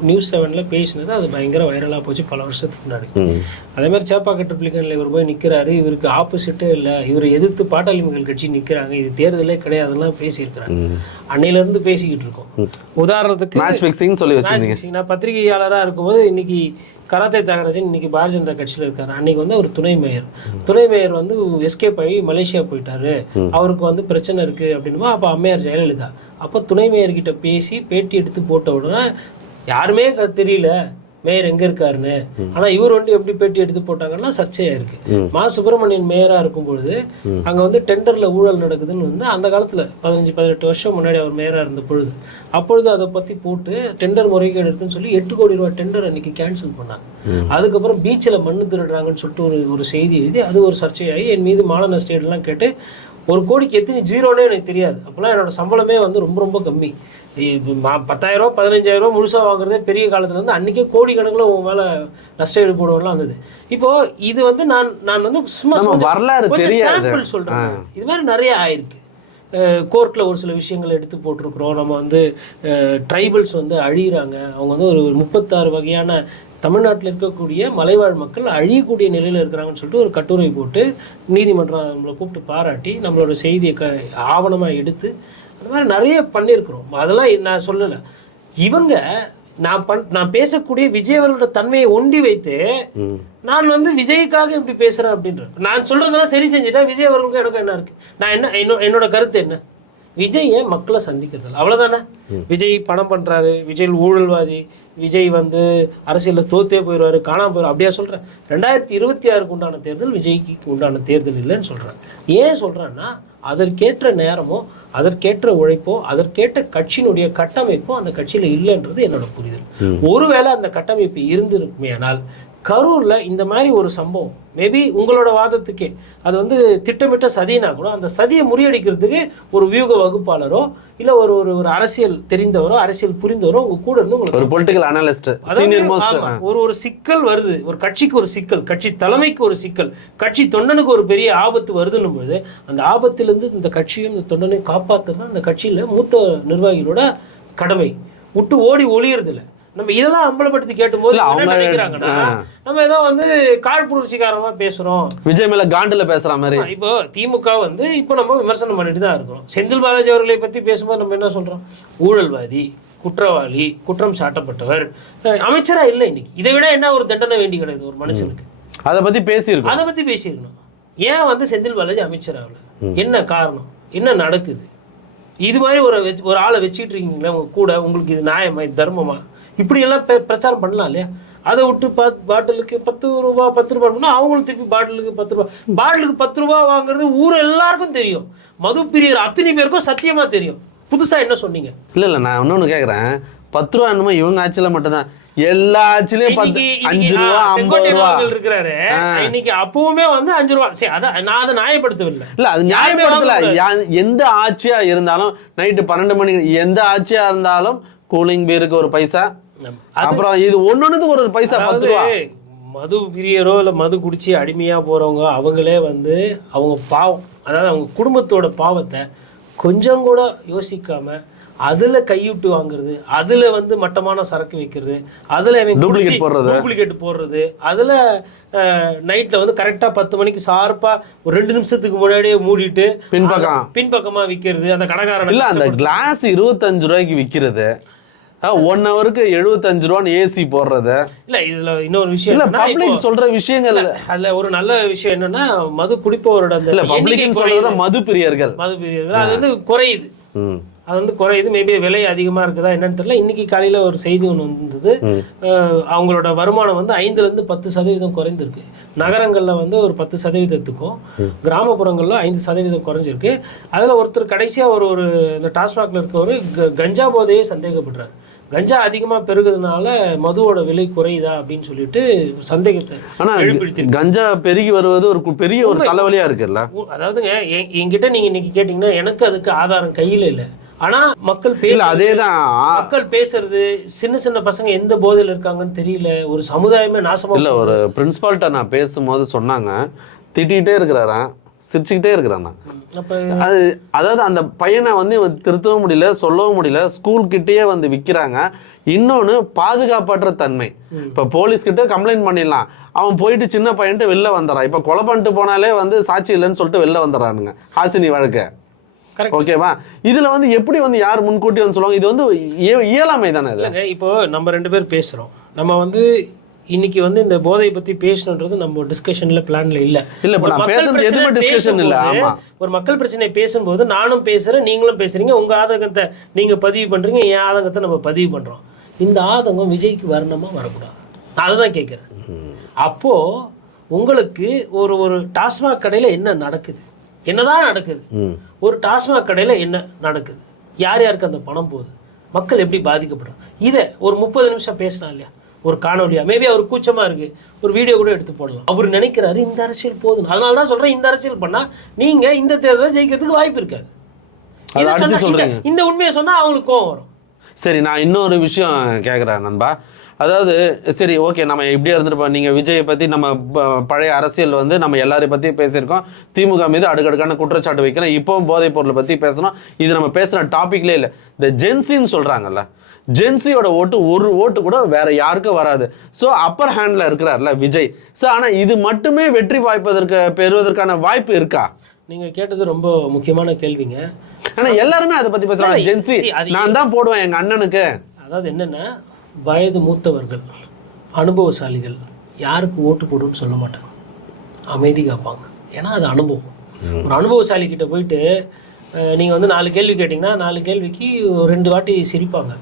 நியூஸ் செவனில் பேசினது அது பயங்கர வைரலாக போச்சு பல வருஷத்துக்கு முன்னாடி. ம். அதே மாதிரி சேப்பாக்கட்டு பிள்ளைகளில் இவர் போய் நிற்கிறாரு இவருக்கு ஆப்போசிட்டே இல்லை. இவர் எதிர்த்து பாட்டாளி மக்கள் கட்சி நிற்கிறாங்க இது தேர்தலே கிடையாதுலாம் பேசியிருக்கிறாங்க. அன்னையிலேருந்து பேசிக்கிட்டு இருக்கோம். உதாரணத்துக்கு மேட்ச் ஃபிக்ஸிங் சொல்லி match வச்சுருந்தீங்க. fixing. நான் பத்திரிகையாளராக இருக்கும்போது இன்னைக்கு கராத்தே தியாகராஜன் இன்னைக்கு பாரதிய ஜனதா கட்சியில் இருக்காரு. அன்னைக்கு வந்து அவர் துணை மேயர். துணை மேயர் வந்து எஸ்கேப் ஆகி மலேசியா போயிட்டாரு. அவருக்கு வந்து பிரச்சனை இருக்கு அப்படின்னுமா அப்போ அம்மையார் ஜெயலலிதா. அப்போ துணை மேயர் கிட்ட பேசி பேட்டி எடுத்து போட்ட உடனே யாருமே தெரியல. மேயர் எங்க இருக்காருன்னு. ஆனா இவர் வந்து எப்படி பேட்டி எடுத்து போட்டாங்கன்னா சர்ச்சையா இருக்கு. மா. சுப்பிரமணியன் மேயரா இருக்கும் பொழுது அங்க வந்து டெண்டர்ல ஊழல் நடக்குதுன்னு வந்து அந்த காலத்துல பதினஞ்சு பதினெட்டு வருஷம் முன்னாடி அவர் மேயரா இருந்த பொழுது அப்பொழுது அதை பத்தி போட்டு டெண்டர் முறைகேடு இருக்குன்னு சொல்லி எட்டு கோடி ரூபாய் டெண்டர் அன்னைக்கு கேன்சல் பண்ணாங்க. அதுக்கப்புறம் பீச்சில் மண்ணு திருடுறாங்கன்னு சொல்லிட்டு ஒரு ஒரு செய்தி எழுதி அது ஒரு சர்ச்சையாகி என் மீது மான நஷ்டேடெல்லாம் கேட்டு ஒரு கோடிக்கு எத்தனை ஜீரோனே எனக்கு தெரியாது. அப்போல்லாம் என்னோட சம்பளமே வந்து ரொம்ப ரொம்ப கம்மி. பத்தாயிரம் ரூபா பதினஞ்சாயிரம் ரூபா முழுசா வாங்குறதே பெரிய காலத்துல இருந்து அன்னைக்கே கோடி கணக்குல உன் மேல நஷ்டஈடு போடுவோம்லாம் வந்தது. இப்போ இது வந்து நான் நான் வந்து சும்மா வரலாறு தெரியாது. சொல்றேன். இது மாதிரி நிறைய ஆயிருக்கு. கோர்ட்டில் ஒரு சில விஷயங்கள் எடுத்து போட்டிருக்கிறோம். நம்ம வந்து ட்ரைபல்ஸ் வந்து அழியிறாங்க. அவங்க வந்து ஒரு முப்பத்தாறு வகையான தமிழ்நாட்டில் இருக்கக்கூடிய மலைவாழ் மக்கள் அழியக்கூடிய நிலையில் இருக்கிறாங்கன்னு சொல்லிட்டு ஒரு கட்டுரை போட்டு நீதிமன்றம் நம்மளை கூப்பிட்டு பாராட்டி நம்மளோட செய்தியை க ஆவணமாக எடுத்து அந்த மாதிரி நிறைய பண்ணியிருக்கிறோம். அதெல்லாம் நான் சொல்லலை. இவங்க நான் பண் நான் பேசக்கூடிய விஜய் அவர்களோட தன்மையை ஒண்டி வைத்து நான் வந்து விஜய்க்காக இப்படி பேசுறேன் அப்படின்ற நான் சொல்றதெல்லாம் சரி செஞ்சுட்டா விஜய் அவர்களுக்கும் எனக்கும் என்ன இருக்கு? நான் என்னோ- என்னோட கருத்து என்ன? விஜய் ஏன் மக்களை சந்திக்கிறது இல்லை அவ்வளவுதானே விஜய் பணம் பண்றாரு விஜய் ஊழல்வாதி விஜய் வந்து அரசியலில் தோத்தே போயிடுவாரு காணாம போயிடும் அப்படியா சொல்கிறேன் ரெண்டாயிரத்தி இருபத்தி ஆறுக்கு உண்டான தேர்தல் விஜய்க்கு உண்டான தேர்தல் இல்லைன்னு சொல்கிறேன் ஏன் சொல்கிறேன்னா அதற்கேற்ற நேரமோ அதற்கேற்ற உழைப்போ அதற்கேற்ற கட்சியினுடைய கட்டமைப்போ அந்த கட்சியில் இல்லைன்றது என்னோட புரிதல். ஒருவேளை அந்த கட்டமைப்பு இருந்திருக்குமே ஆனால் கரூர்ல இந்த மாதிரி ஒரு சம்பவம். மேபி உங்களோட வாதத்துக்கே. அது வந்து திட்டமிட்ட சதினா கூட அந்த சதியை முறியடிக்கிறதுக்கு ஒரு வியூக வகுப்பாளரோ இல்லை ஒரு ஒரு ஒரு அரசியல் தெரிந்தவரோ அரசியல் புரிந்தவரோ உங்க கூட இருந்து உங்களுக்கு ஒரு பொலிட்டிக்கல் அனலிஸ்ட் ஒரு ஒரு சிக்கல் வருது. ஒரு கட்சிக்கு ஒரு சிக்கல் கட்சி தலைமைக்கு ஒரு சிக்கல் கட்சி தொண்டனுக்கு ஒரு பெரிய ஆபத்து வருதுன்னும் பொழுது அந்த ஆபத்திலிருந்து இந்த கட்சியும் இந்த தொண்டனையும் காப்பாற்றுறது அந்த கட்சியில மூத்த நிர்வாகிகளோட கடமை. விட்டு ஓடி ஒளியறது இல்ல நம்ம இதெல்லாம் அம்பலப்படுத்தி கேட்டும்போது அவங்க- நினைக்கிறாங்கன்னா. நம்ம ஏதோ வந்து காழ்ப்புணர்ச்சிகாரமா பேசுறோம். விஜய் மேல காண்டுல பேசுற மாதிரி. இப்போ திமுக வந்து இப்போ நம்ம விமர்சனம் பண்ணிட்டு தான் இருக்கிறோம் செந்தில் பாலாஜி அவர்களை பத்தி பேசும்போது நம்ம என்ன சொல்றோம்? ஊழல்வாதி குற்றவாளி குற்றம் சாட்டப்பட்டவர். அமைச்சரா இல்லை இன்னைக்கு. இதை விட என்ன ஒரு தண்டனை வேண்டி கிடையாது ஒரு மனுஷனுக்கு. அதை பத்தி பேசியிருக்கோம். அதை பத்தி பேசியிருக்கணும். ஏன் வந்து செந்தில் பாலாஜி அமைச்சர் ஆகல என்ன காரணம்? என்ன நடக்குது? இது மாதிரி ஒரு வச்சு- ஒரு ஆளை வச்சுட்டு இருக்கீங்களே உங்க கூட உங்களுக்கு இது நியாயமா இது தர்மமா? இப்படியெல்லாம் பிரச்சாரம் பண்ணலாம் இல்லையா? அதை விட்டு பத் பாட்டிலுக்கு பத்து ரூபா பத்து ரூபா பண்ணா அவங்களும் திருப்பி பாட்டிலுக்கு பத்து ரூபா. பாட்டிலுக்கு பத்து ரூபா வாங்குறது ஊர் எல்லாருக்கும் தெரியும். மது பிரியர் அத்தனை பேருக்கும் சத்தியமா தெரியும். புதுசா என்ன சொன்னீங்க? இல்ல இல்ல நான் இன்னொன்னு கேக்குறேன். பத்து ரூபா என்னமோ இவங்க ஆட்சியில மட்டும்தான். எல்லா ஆட்சிலையும் பத்து அஞ்சு ரூபா ஐம்பது ரூபா. இருக்கிறாரு. இன்னைக்கு அப்பவுமே வந்து அஞ்சு ரூபா. சரி அதான் நான் அதை நியாயப்படுத்தவில்லை. இல்ல அது நியாயப்படுத்தல. எந்த ஆட்சியா இருந்தாலும் நைட்டு பன்னெண்டு மணிக்கு எந்த ஆட்சியா இருந்தாலும் கூலிங் பீருக்கு ஒரு பைசா. அப்புறம் இது ஒன்னொன்னுக்கு ஒரு பைசா பத்து ரூபா. மது பிரியரோ இல்லை மது குடிச்சு அடிமையா போறவங்க அவங்களே வந்து அவங்க பாவம். அதாவது அவங்க குடும்பத்தோட பாவத்தை கொஞ்சம் கூட யோசிக்காம அதுல கையூட்டு வாங்குறது அதுல வந்து மட்டமான சரக்கு வைக்கிறது அதுல Duplicate போடுறது. டூப்ளிகேட் போடுறது. அதுல நைட்ல வந்து கரெக்டா பத்து மணிக்கு ஷார்ப்பா ஒரு ரெண்டு நிமிஷத்துக்கு முன்னாடியே மூடிட்டு பின்பக்கம். பின்பக்கமா விக்கிறது அந்த கடைக்காரன் இல்ல அந்த கிளாஸ் இருபத்தஞ்சு ரூபாய்க்கு விக்கிறது. ஒன் ஹவருக்கு எழுபத்தஞ்சு ரூபான்னு ஏசி போடுறது. இல்ல இதுல இன்னொரு விஷயம் இல்ல பப்ளிக் சொல்ற விஷயங்கள் அதுல ஒரு நல்ல விஷயம் என்னன்னா மது குடிப்பவரோட இல்ல பப்ளிக். சொல்றது மது பிரியர்கள் மது பிரியர்கள் அது வந்து குறையுது. அது வந்து குறையுது மேபி விலை அதிகமா இருக்குதா என்னன்னு தெரியல. இன்னைக்கு காலையில ஒரு செய்தி ஒன்று வந்தது. அவங்களோட வருமானம் வந்து ஐந்துல இருந்து பத்து சதவீதம் குறைந்திருக்கு. நகரங்கள்ல வந்து ஒரு பத்து சதவீதத்துக்கும் கிராமப்புறங்கள்ல ஐந்து சதவீதம் குறைஞ்சிருக்கு. அதுல ஒருத்தர் கடைசியா ஒரு ஒரு இந்த டாஸ்மாக்ல இருக்கவர் கஞ்சா போதையே சந்தேகப்படுறாரு. கஞ்சா அதிகமா பெருகுறதுனால மதுவோட விலை குறையுதா அப்படின்னு சொல்லிட்டு சந்தேகத்தை ஆனா எழுப்பிடுத்தி கஞ்சா பெருகி வருவது ஒரு பெரிய ஒரு தலைவலியா இருக்குல்ல? அதாவதுங்க என்- என்கிட்ட நீங்க இன்னைக்கு கேட்டீங்கன்னா எனக்கு அதுக்கு ஆதாரம் கையில இல்ல. ஆனா மக்கள் பேச அதேதான். மக்கள் பேசுறது சின்ன சின்ன பசங்க எந்த போதையில இருக்காங்கன்னு தெரியல. ஒரு சமுதாயமே நாசமா இல்ல ஒரு பிரின்சிபால்கிட்ட நான் பேசும்போது சொன்னாங்க. திட்டிகிட்டே இருக்கிறாராம் சிரிச்சுக்கிட்டே இருக்கிறானா? அப்ப அது அதாவது அந்த பையனை வந்து திருத்தவும் முடியல சொல்லவும் முடியல ஸ்கூல் கிட்டேயே வந்து விற்கிறாங்க இன்னொன்று பாதுகாப்பற்ற தன்மை. இப்போ போலீஸ் கிட்ட கம்ப்ளைண்ட் பண்ணிடலாம். அவன் போயிட்டு சின்ன பையன்ட்டு வெளில வந்துடுறான். இப்போ கொலை பண்ணிட்டு போனாலே வந்து சாட்சி இல்லைன்னு சொல்லிட்டு வெளில வந்துடுறானுங்க. ஹாசினி வழக்கு. ஓகேவா இதுல வந்து எப்படி வந்து யார் முன்கூட்டி வந்து சொல்லுவாங்க? இது வந்து இய- இயலாமை தானே இது? இப்போ நம்ம ரெண்டு பேர் பேசுறோம். நம்ம வந்து இன்னைக்கு வந்து இந்த போதையை பத்தி பேசணுன்றது நம்ம டிஸ்கஷன்ல பிளான்ல இல்ல. இல்ல, எதுவுமே discussion இல்ல, ஆமா. ஒரு மக்கள் பிரச்சனை பேசும்போது நானும் பேசுறேன் நீங்களும் பேசுறீங்க. உங்க ஆதங்கத்தை நீங்க பதிவு பண்றீங்க என் ஆதங்கத்தை நம்ம பதிவு பண்றோம். இந்த ஆதங்கம் விஜய்க்கு வரணுமா வரக்கூடாது? நான் அதுதான் கேட்குறேன் அப்போ உங்களுக்கு ஒரு ஒரு டாஸ்மாக் கடையில என்ன நடக்குது? என்னதான் நடக்குது. ஒரு டாஸ்மாக் கடையில என்ன நடக்குது? யார் யாருக்கு அந்த பணம் போகுது? மக்கள் எப்படி பாதிக்கப்படுறாங்க? இதை ஒரு முப்பது நிமிஷம் பேசினா இல்லையா? ஒரு காணொலியா மேபி அவர் கூச்சமா இருக்கு. ஒரு வீடியோ கூட எடுத்து போடலாம். அவர் நினைக்கிறாரு இந்த அரசியல் போதும். அதனால தான் சொல்றேன் இந்த அரசியல் பண்ணா நீங்க இந்த தேர்தலை ஜெயிக்கிறதுக்கு வாய்ப்பு இருக்காது. இந்த உண்மையை சொன்னா அவங்களுக்கு கோவம் வரும். சரி நான் இன்னொரு விஷயம் கேட்குறேன் நண்பா. அதாவது சரி ஓகே நம்ம இப்படியே இருந்துருப்போம் நீங்கள் விஜயை பற்றி நம்ம பழைய அரசியல் வந்து நம்ம எல்லாரையும் பற்றி பேசியிருக்கோம். திமுக மீது அடுக்கடுக்கான குற்றச்சாட்டு வைக்கிறோம் இப்போவும் போதைப் பொருளை பற்றி பேசணும். இது நம்ம பேசுகிற டாப்பிக்லே இல்லை. இந்த ஜென்சின்னு சொல்கிறாங்கல்ல ஜென்சியோட ஓட்டு ஒரு ஓட்டு கூட வேற யாருக்கும் வராது. ஸோ அப்பர் ஹேண்டில் இருக்கிறார்ல விஜய். ஸோ ஆனால் இது மட்டுமே வெற்றி வாய்ப்பதற்கு பெறுவதற்கான வாய்ப்பு இருக்கா? நீங்க கேட்டது ரொம்ப முக்கியமான கேள்விங்க. ஆனால் எல்லாருமே அதை பற்றி பேசுகிறாங்க ஜென்சி நான் தான் போடுவேன் எங்கள் அண்ணனுக்கு. அதாவது என்னன்னா வயது மூத்தவர்கள் அனுபவசாலிகள் யாருக்கு ஓட்டு போடுன்னு சொல்ல மாட்டாங்க. அமைதி காப்பாங்க. ஏன்னா அது அனுபவம். ஒரு அனுபவசாலி கிட்ட போயிட்டு அஹ், நீங்க வந்து நாலு கேள்வி கேட்டிங்கன்னா நாலு கேள்விக்கு ரெண்டு வாட்டி சிரிப்பாங்க.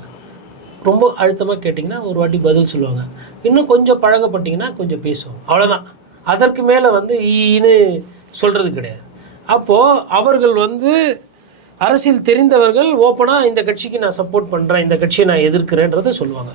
ரொம்ப அழுத்தமாக கேட்டிங்கன்னா ஒரு வாட்டி பதில் சொல்லுவாங்க. இன்னும் கொஞ்சம் பழகப்பட்டீங்கன்னா கொஞ்சம் பேசுவாங்க அவ்வளோதான் அதற்கு மேலே வந்து ஈன்னு சொல்கிறது கிடையாது. அப்போது அவர்கள் வந்து அரசியல் தெரிந்தவர்கள் ஓப்பனாக இந்த கட்சிக்கு நான் சப்போர்ட் பண்ணுறேன் இந்த கட்சியை நான் எதிர்க்கிறேன்றதை சொல்லுவாங்க.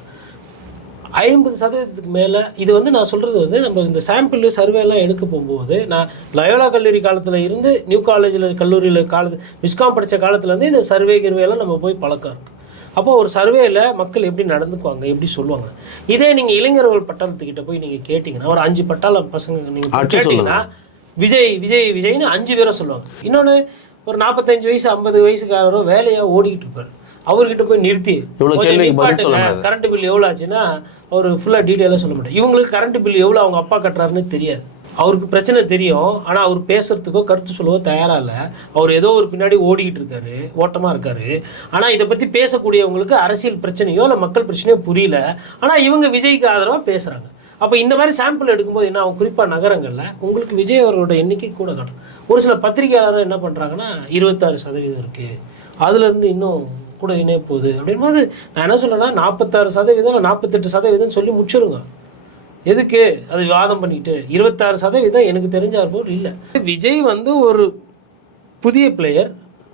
ஐம்பது சதவீதத்துக்கு மேலே இது வந்து நான் சொல்கிறது வந்து நம்ம இந்த சாம்பிள் சர்வேலாம் எடுக்க போகும்போது நான் லயோலா கல்லூரி காலத்தில் இருந்து நியூ காலேஜில் கல்லூரியில் காலத்து விஸ்காம் படித்த காலத்துலேருந்து இந்த சர்வே கிர்வேலாம் நம்ம போய் பழக்கம் இருக்குது அப்போ ஒரு சர்வேல மக்கள் எப்படி நடந்துக்குவாங்க எப்படி சொல்லுவாங்க? இதே நீங்கள் இளைஞர்கள் பட்டாளத்துக்கிட்ட போய் நீங்கள் கேட்டிங்கன்னா ஒரு அஞ்சு பட்டாள பசங்க நீங்கள் கேட்டிங்கன்னா விஜய் விஜய் விஜய்னு அஞ்சு பேரை சொல்லுவாங்க. இன்னொன்று ஒரு நாற்பத்தஞ்சு வயசு ஐம்பது வயசுக்காரரோ வேலையாக ஓடிக்கிட்டு இருப்பார். அவர்கிட்ட போய் நிறுத்தி கேள்விக்கு பதில். முடியாது. கரண்ட் பில் எவ்வளோ ஆச்சுன்னா அவர் ஃபுல்லாக டீட்டெயிலாக சொல்ல மாட்டார். இவங்களுக்கு கரண்ட் பில் எவ்வளோ அவங்க அப்பா கட்டுறாருன்னு தெரியாது. அவருக்கு பிரச்சனை தெரியும். ஆனால் அவர் பேசுறதுக்கோ கருத்து சொல்லவோ தயாரா இல்லை. அவர் ஏதோ ஒரு பின்னாடி ஓடிக்கிட்டு இருக்காரு. ஓட்டமாக இருக்காரு. ஆனால் இதை பற்றி பேசக்கூடியவங்களுக்கு அரசியல் பிரச்சனையோ இல்லை மக்கள் பிரச்சனையோ புரியல. ஆனால் இவங்க விஜய்க்கு ஆதரவாக பேசுகிறாங்க அப்போ இந்த மாதிரி சாம்பிள் எடுக்கும்போது என்ன ஆகும்? குறிப்பாக நகரங்களில் உங்களுக்கு விஜய் அவரோட எண்ணிக்கை கூட காட்டும். ஒரு சில பத்திரிகையாளர் என்ன பண்ணுறாங்கன்னா இருபத்தாறு சதவீதம் இருக்குது அதுலேருந்து இன்னும் கூட இணைய போகுது. அப்படின்போது நான் என்ன சொல்றேன்னா நாற்பத்தாறு சதவீதம் இல்லை நாற்பத்தெட்டு சதவீதம் சொல்லி முடிச்சிருங்க. எதுக்கு? அது வாதம் பண்ணிட்டு. இருபத்தாறு சதவீதம் எனக்கு தெரிஞ்சார் போல் இல்லை. விஜய் வந்து ஒரு புதிய பிளேயர்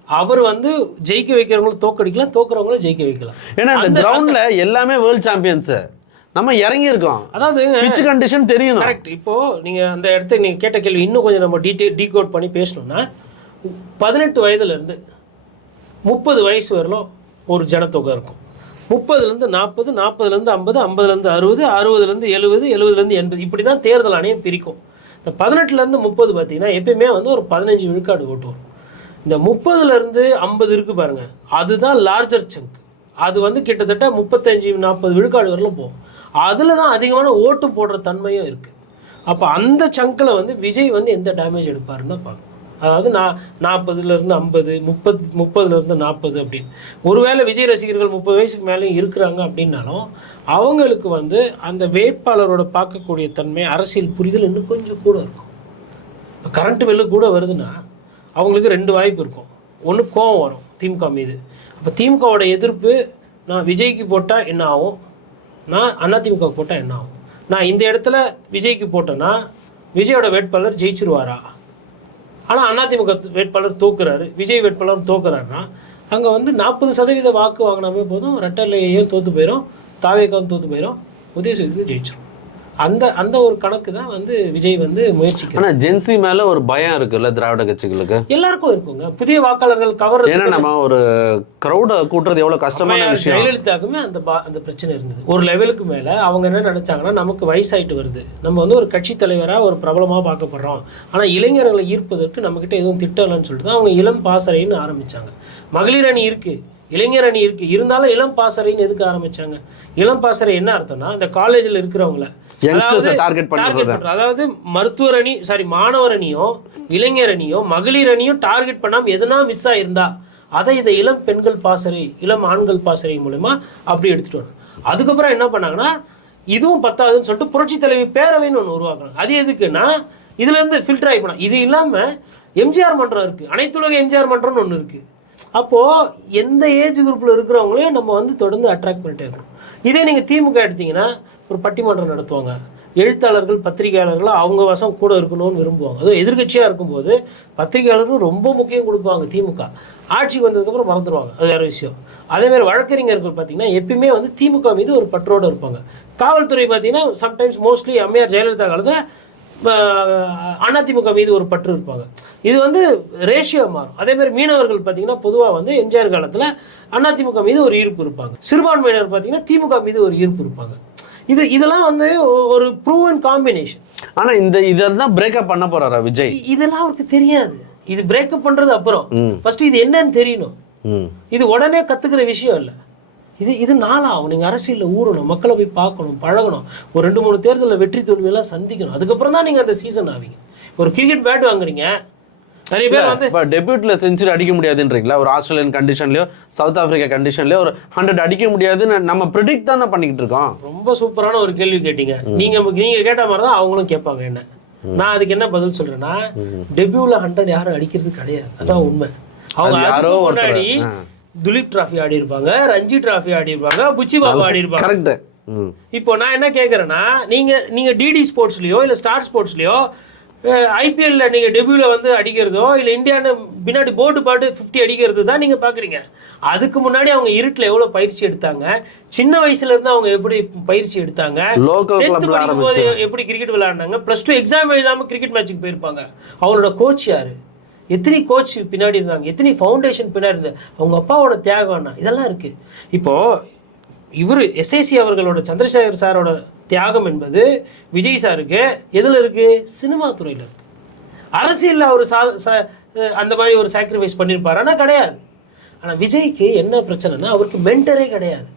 அவர் வந்து ஜெயிக்க வைக்கிறவங்கள தோக்கடிக்கலாம் தோக்குறவங்கள ஜெயிக்க வைக்கலாம் ஏன்னா இந்த கிரவுண்ட்ல எல்லாமே வேர்ல்ட் சாம்பியன்ஸ் நம்ம இறங்கி இருக்கோம் அதாவது பிச் கண்டிஷன் தெரியணும். கரெக்ட் இப்போ நீங்க அந்த இடத்த நீங்க கேட்ட கேள்வி இன்னும் கொஞ்சம் நம்ம டீட்டெயில் டீகோட் பண்ணி பேசணும்னா பதினெட்டு வயதுல இருந்து முப்பது வயசு வரலும் ஒரு ஜனத்தொகை இருக்கும். முப்பதுலேருந்து நாற்பது நாற்பதுலேருந்து ஐம்பது ஐம்பதுலேருந்து அறுபது அறுபதுலேருந்து எழுபது எழுபதுலேருந்து எண்பது. இப்படி தான் தேர்தல் ஆணையம் பிரிக்கும். இந்த பதினெட்டுலேருந்து முப்பது பார்த்தீங்கன்னா எப்பயுமே வந்து ஒரு பதினஞ்சு விழுக்காடு ஓட்டு வரும். இந்த முப்பதுலேருந்து ஐம்பது இருக்குது பாருங்கள் அதுதான் லார்ஜர் சங்க் அது வந்து கிட்டத்தட்ட முப்பத்தஞ்சு நாற்பது விழுக்காடு வரலும் போகும். அதில் தான் அதிகமான ஓட்டு போடுற தன்மையும் இருக்குது அப்போ அந்த சங்கில் வந்து விஜய் வந்து எந்த டேமேஜ் எடுப்பாருன்னு தான் பார்க்கணும். அதாவது நான் நாற்பதுலேருந்து ஐம்பது முப்பது முப்பதுலேருந்து நாற்பது அப்படின்னு. ஒருவேளை விஜய் ரசிகர்கள் முப்பது வயசுக்கு மேலேயும் இருக்கிறாங்க அப்படின்னாலும் அவங்களுக்கு வந்து அந்த வேட்பாளரோட பார்க்கக்கூடிய தன்மை அரசியல் புரிதல் இன்னும் கொஞ்சம் கூட இருக்கும். இப்போ கரண்ட் பில்லு கூட வருதுன்னா அவங்களுக்கு ரெண்டு வாய்ப்பு இருக்கும். ஒன்று கோவம் வரும் திமுக மீது. அப்போ திமுகவோட எதிர்ப்பு நான் விஜய்க்கு போட்டால் என்ன ஆகும்? நான் அதிமுக போட்டால் என்ன ஆகும்? நான் இந்த இடத்துல விஜய்க்கு போட்டேன்னா விஜயோட வேட்பாளர் ஜெயிச்சிருவாரா? ஆனால் அதிமுக வேட்பாளர் தோக்குறாரு. விஜய் வேட்பாளர் தோக்குறாருன்னா அங்கே வந்து நாற்பது சதவீத வாக்கு வாங்கினாமே போதும். ரெட்டர்லேயே தோற்று போயிடும் தாவேக்காவும் தோற்று போயிடும் உதயசூரியனுக்கு ஜெயிச்சிடும் அந்த அந்த ஒரு கணக்கு தான் வந்து விஜய் வந்து முயற்சிக்கிறார். ஆனா ஜென்சி மேல ஒரு பயம் இருக்குல்ல திராவிட கட்சிகளுக்கு? எல்லாருக்கும் இருக்குங்க. புதிய வாக்காளர்கள் கவர் ஏன்னா நம்ம ஒரு கிரௌட கூட்டுறது எவ்வளவு கஷ்டமான விஷயம். ஜெயலலிதாவுக்குமே அந்த பா அந்த பிரச்சனை இருந்தது. ஒரு லெவலுக்கு மேலே அவங்க என்ன நினைச்சாங்கன்னா நமக்கு வயசாயிட்டு வருது. நம்ம வந்து ஒரு கட்சி தலைவராக ஒரு பிரபலமாக பார்க்கப்படுறோம் ஆனால் இளைஞர்களை ஈர்ப்பதற்கு நம்மக்கிட்ட எதுவும் திட்டம் இல்லைன்னு சொல்லிட்டு தான் அவங்க இளம் பாசறைன்னு ஆரம்பிச்சாங்க. மகளிர் அணி இருக்கு. இளைஞர் அணி இருக்கு. இருந்தாலும் இளம் பாசறைன்னு எதுக்கு ஆரம்பிச்சாங்க? இளம் பாசறை என்ன அர்த்தம்னா இந்த காலேஜில் இருக்கிறவங்கள. அதாவது மருத்துவர் அணி சாரி மாணவர் அணியும் இளைஞர் அணியும் மகளிர் அணியும் டார்கெட் பண்ணாம எதுனா மிஸ் ஆயிருந்தா அதை இதை இளம் பெண்கள் பாசறை இளம் ஆண்கள் பாசறை மூலமா அப்படி எடுத்துட்டு வரணும். அதுக்கப்புறம் என்ன பண்ணாங்கன்னா இதுவும் பத்தாதுன்னு சொல்லிட்டு புரட்சி தலைவி பேரவைன்னு ஒன்று உருவாக்குறாங்க. அது எதுக்குன்னா இதுல இருந்து ஃபில்டர் ஆகி போனா இது இல்லாம எம்ஜிஆர் மன்றம் இருக்கு. அனைத்துலக எம்ஜிஆர் மன்றம்னு ஒன்று இருக்கு. அப்போது எந்த ஏஜ் குரூப்பில் இருக்கிறவங்களையும் நம்ம வந்து தொடர்ந்து அட்ராக்ட் பண்ணிட்டே இருக்கணும். இதே நீங்கள் திமுக எடுத்தீங்கன்னா ஒரு பட்டிமன்றம் நடத்துவாங்க. எழுத்தாளர்கள் பத்திரிகையாளர்கள் அவங்க வசம் கூட இருக்கணும்னு விரும்புவாங்க. அதுவும் எதிர்க்கட்சியாக இருக்கும்போது பத்திரிகையாளர்கள் ரொம்ப முக்கியம் கொடுப்பாங்க திமுக. ஆட்சிக்கு வந்ததுக்கப்புறம் மறந்துடுவாங்க. அது வேறு விஷயம். அதேமாரி வழக்கறிஞர்கள் பார்த்தீங்கன்னா எப்பயுமே வந்து திமுக மீது ஒரு பற்றோடு இருப்பாங்க. காவல்துறை பார்த்தீங்கன்னா சம்டைம்ஸ் மோஸ்ட்லி அம்மையார் ஜெயலலிதா காலத்தில் அதிமுக மீது ஒரு பற்று இருப்பாங்க. இது வந்து ரேஷியோ மாறும். அதே மாதிரி மீனவர்கள் பார்த்தீங்கன்னா பொதுவாக வந்து எம்ஜிஆர் காலத்தில் அதிமுக மீது ஒரு ஈர்ப்பு இருப்பாங்க. சிறுபான்மையினர் பார்த்தீங்கன்னா திமுக மீது ஒரு ஈர்ப்பு இருப்பாங்க. இது இதெல்லாம் வந்து ஒரு ப்ரூவன் காம்பினேஷன் ஆனா இந்த இதெல்லாம் பிரேக்கப் பண்ண போறாரா விஜய்? இதெல்லாம் அவருக்கு தெரியாது. இது பிரேக்கப் பண்றது அப்புறம். ஃபர்ஸ்ட் இது என்னன்னு தெரியணும். இது உடனே கத்துக்கிற விஷயம் இல்லை. இது இது நாளாகும். நீங்கள் அரசியலில் ஊறணும் மக்களை போய் பார்க்கணும் பழகணும். ஒரு ரெண்டு மூணு தேர்தலில் வெற்றி தோல்வியெல்லாம் சந்திக்கணும். அதுக்கப்புறம் தான் நீங்கள் அந்த சீசன் ஆவீங்க. ஒரு கிரிக்கெட் பேட் வாங்குறீங்க. நிறைய பேர் வந்து இப்போ டெபியூட்ல செஞ்சுரி அடிக்க முடியாதுன்றீங்களா? ஒரு ஆஸ்திரேலியன் கண்டிஷன்லயோ சவுத் ஆப்பிரிக்கா கண்டிஷன்லயோ ஒரு ஹண்ட்ரட் அடிக்க முடியாதுன்னு நம்ம ப்ரிடிக்ட் தானே பண்ணிக்கிட்டு இருக்கோம்? ரொம்ப சூப்பரான ஒரு கேள்வி கேட்டீங்க. நீங்க நீங்க கேட்ட மாதிரி தான் அவங்களும் கேட்பாங்க என்ன. நான் அதுக்கு என்ன பதில் சொல்றேன்னா டெபியூல ஹண்ட்ரட் யாரும் அடிக்கிறது கிடையாது. அதான் உண்மை. அவங்க யாரோ. முன்னாடி. துலீப் டிராஃபி ஆடி இருப்பாங்க ரஞ்சி டிராஃபி ஆடி இருப்பாங்க புச்சி பாபு ஆடி இருப்பாங்க கரெக்ட் இப்போ நான் என்ன கேட்குறேன்னா நீங்கள் நீங்கள் டிடி ஸ்போர்ட்ஸ்லையோ இல்லை ஸ்டார் ஸ்போர்ட்ஸ்லையோ ஐபிஎல்ல நீங்கள் டெபியூவில் வந்து அடிக்கிறதோ இல்லை இந்தியான்னு பின்னாடி போர்டு பாட்டு ஃபிஃப்டி அடிக்கிறது தான் நீங்கள் பார்க்குறீங்க அதுக்கு முன்னாடி அவங்க இருட்டில் எவ்வளோ பயிற்சி எடுத்தாங்க? சின்ன வயசுல இருந்து அவங்க எப்படி பயிற்சி எடுத்தாங்க? எப்படி கிரிக்கெட் விளையாடினாங்க? ப்ளஸ் டூ எக்ஸாம் எழுதாமல் கிரிக்கெட் மேட்ச்சுக்கு போயிருப்பாங்க. அவங்களோட கோச் யாரு? எத்தனை கோச் பின்னாடி இருந்தாங்க? எத்தனை ஃபவுண்டேஷன் பின்னாடி இருந்தாங்க அவங்க அப்பாவோட தியாகம் இதெல்லாம் இருக்குது இப்போது இவர் எஸ்ஐசி அவர்களோட சந்திரசேகர் சாரோட தியாகம் என்பது விஜய் சாருக்கு எதில் இருக்குது சினிமா துறையில் அரசியலில் அவர் சா அந்த மாதிரி ஒரு சாக்ரிஃபைஸ் பண்ணியிருப்பாரு ஆனால் கிடையாது. ஆனால் விஜய்க்கு என்ன பிரச்சனைனா அவருக்கு மென்டரே கிடையாது.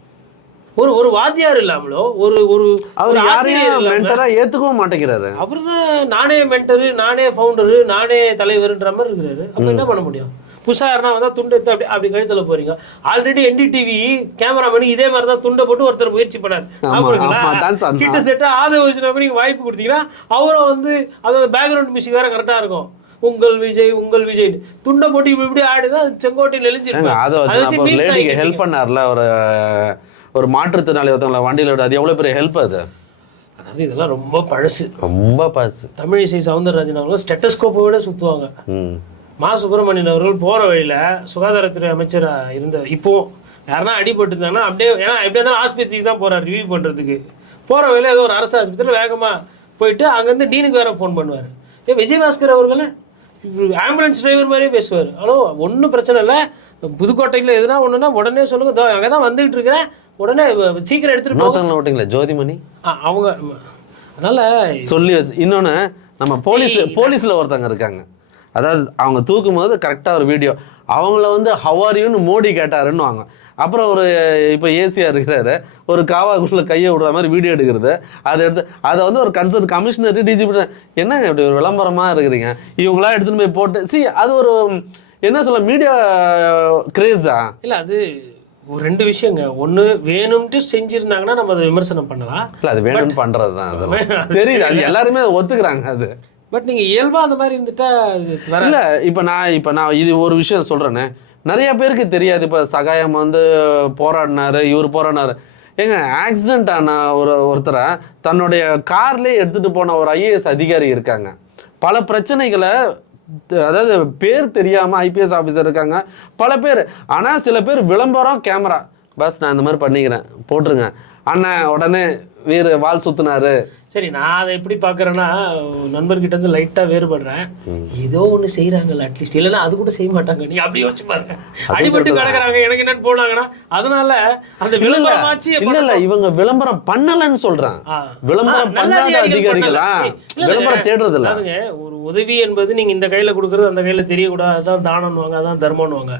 ஒரு ஒரு வாத்தியார் இல்லாமலோ ஒரு ஒரு அவர் ஆசிரியர் யாரையும் மென்டரா ஏத்துக்கவும் மாட்டேங்கிறாரு. அவர்தான் நானே மென்டரு நானே ஃபவுண்டரு நானே தலைவருன்ற மாதிரி இருக்கிறாரு. அப்ப என்ன பண்ண முடியும்? புதுசா யாருனா வந்தா துண்டு எடுத்து அப்படி அப்படி கழுத்துல போறீங்க. ஆல்ரெடி என்டிடிவி கேமராமேனுக்கு இதே மாதிரி தான் துண்டை போட்டு ஒருத்தர் முயற்சி பண்ணார். கிட்டத்தட்ட ஆதவ நீங்க வாய்ப்பு கொடுத்தீங்கன்னா அவரும் வந்து அது பேக்ரவுண்ட் மியூசிக் வேற கரெக்டா இருக்கும். உங்கள் விஜய் உங்கள் விஜய். துண்டை போட்டு இப்படி இப்படி ஆடிதான் செங்கோட்டையில் ஏங்க, எழுஞ்சிருப்பாங்க அதை. ஹெல்ப் பண்ணார்ல ஒரு ஒரு மாற்றுத்திறனாளி ஒருத்தவங்கள வண்டியில விட அது எவ்வளவு பெரிய ஹெல்ப் அது? அதாவது இதெல்லாம் ரொம்ப பழசு. ரொம்ப பாசு தமிழிசை சவுந்தரராஜன் அவங்க ஸ்டெட்டஸ்கோப்பை விட சுத்துவாங்க. ம். சுப்பிரமணியன் அவர்கள் போகிற வழியில் சுகாதாரத்துறை அமைச்சராக இருந்த இப்போ யாருன்னா அடிபட்டு இருந்தாங்கன்னா அப்படியே ஏன்னா எப்படியா இருந்தாலும் ஆஸ்பத்திரிக்கு தான் போகிறார் ரிவ்யூ பண்ணுறதுக்கு போகிற வழியில் ஏதோ ஒரு அரசு ஆஸ்பத்திரியில் வேகமாக போயிட்டு அங்கேருந்து டீனுக்கு வேற ஃபோன் பண்ணுவார். ஏ விஜயபாஸ்கர் அவர்கள் ஆம்புலன்ஸ் டிரைவர் மாதிரியே பேசுவார். ஹலோ ஒன்றும் பிரச்சனை இல்லை. புதுக்கோட்டையில் எதுனா ஒன்றுனா உடனே சொல்லுங்க. அங்கே தான் வந்துகிட்டு இருக்கிறேன். உடனே சீக்கிரம் எடுத்துகிட்டு போங்க இன்னொருத்தவங்கள விட்டீங்களா ஜோதிமணி? அவங்க அதனால் சொல்லி இன்னொன்னு நம்ம போலீஸ் போலீஸ்ல ஒருத்தங்க இருக்காங்க. அதாவது அவங்க தூக்கும் போது கரெக்டாக ஒரு வீடியோ அவங்கள வந்து ஹவாரியுன்னு மோடி கேட்டாருன்னு வாங்க அப்புறம் ஒரு இப்போ ஏசியாக இருக்கிறாரு. ஒரு காவாக்குள்ள கையை விடுற மாதிரி வீடியோ எடுக்கிறது. அதை எடுத்து அதை வந்து ஒரு கன்சர்ன் கமிஷனர் டிஜிபி என்னங்க இப்படி ஒரு விளம்பரமாக இருக்கிறீங்க? இவங்களாம் எடுத்துன்னு போய் போட்டு சி அது ஒரு என்ன சொல்ல மீடியா கிரேஸா இல்லை அது ஒரு ரெண்டு விஷயங்க. ஒன்று வேணும்ட்டு செஞ்சுருந்தாங்கன்னா நம்ம அதை விமர்சனம் பண்ணலாம். இல்லை அது வேணும்னு பண்ணுறது தான் அதெல்லாம். தெரியுது அது எல்லாருமே ஒத்துக்கிறாங்க அது. பட் நீங்கள் இயல்பாக அந்த மாதிரி இருந்துட்டா அது இல்ல இப்ப நான் இப்ப நான் இது ஒரு விஷயம் சொல்றேனே. நிறைய பேருக்கு தெரியாது இப்ப சகாயம் வந்து போராடினாரு இவர் போராடினாரு. ஏங்க ஆக்சிடென்ட் ஆன ஒரு ஒருத்தரை தன்னுடைய கார்லயே எடுத்துட்டு போன ஒரு ஐஏஎஸ் அதிகாரி இருக்காங்க. பல பிரச்சனைகளை அதாவது பேர் தெரியாமல் ஐபிஎஸ் ஆஃபீஸர் இருக்காங்க. பல பேர். ஆனால் சில பேர் விளம்பரம் கேமரா பஸ் நான் இந்த மாதிரி பண்ணிக்கிறேன். போட்டுருங்க. அண்ணன் உடனே வீர் வால் சுற்றுனாரு சரி நான் அதை எப்படி பார்க்குறேன்னா நண்பர்கிட்ட இருந்து லைட்டாக வேறுபடுறேன். ஏதோ ஒன்று செய்கிறாங்கல்ல அட்லீஸ்ட் இல்லைன்னா அது கூட செய்ய மாட்டாங்க. நீ அப்படி யோசிச்சு பாருங்க. அடிபட்டு கிடக்குறாங்க எனக்கு என்னன்னு போனாங்கன்னா அதனால அந்த விளம்பரமாச்சு இல்ல இல்ல. இவங்க விளம்பரம் பண்ணலன்னு சொல்றான். ஆ. விளம்பரம் பண்ணாத அதிகாரிகள் விளம்பரம் தேடுறது இல்ல அதாவதுங்க ஒரு உதவி என்பது நீங்க இந்த கையில கொடுக்கறது அந்த கையில தெரியக்கூடாது. அதான் தானம்னுவாங்க அதான் தர்மம்னுவாங்க.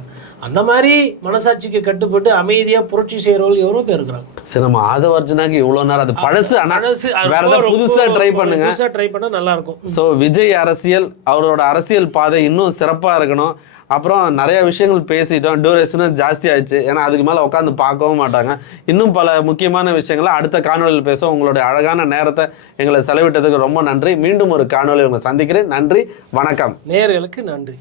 அந்த மாதிரி மனசாட்சிக்கு கட்டுப்பட்டு அமைதியா புரட்சி செய்யறவங்க எவ்வளோ பேர் இருக்கிறாங்க? சரி நம்ம ஆதவர்ஜனாக்கு இவ்வளவு நேரம் அது பழசு ஆனா மனசு அது வேற புதுசா ட்ரை பண்ணுங்க. புதுசா ட்ரை பண்ணா நல்லா இருக்கும் ஸோ விஜய் அரசியல் அவரோட அரசியல் பாதை இன்னும் சிறப்பா இருக்கணும். அப்புறம் நிறைய விஷயங்கள் பேசிட்டோம். டியூரேஷனும் ஜாஸ்தி ஆயிடுச்சு. ஏன்னா அதுக்கு மேலே உட்காந்து பார்க்கவும் மாட்டாங்க. இன்னும் பல முக்கியமான விஷயங்களை அடுத்த காணொலியில் பேச உங்களுடைய அழகான நேரத்தை எங்களை செலவிட்டதுக்கு ரொம்ப நன்றி. மீண்டும் ஒரு காணொலி உங்களை சந்திக்கிறேன். நன்றி. வணக்கம். நேயர்களுக்கு நன்றி.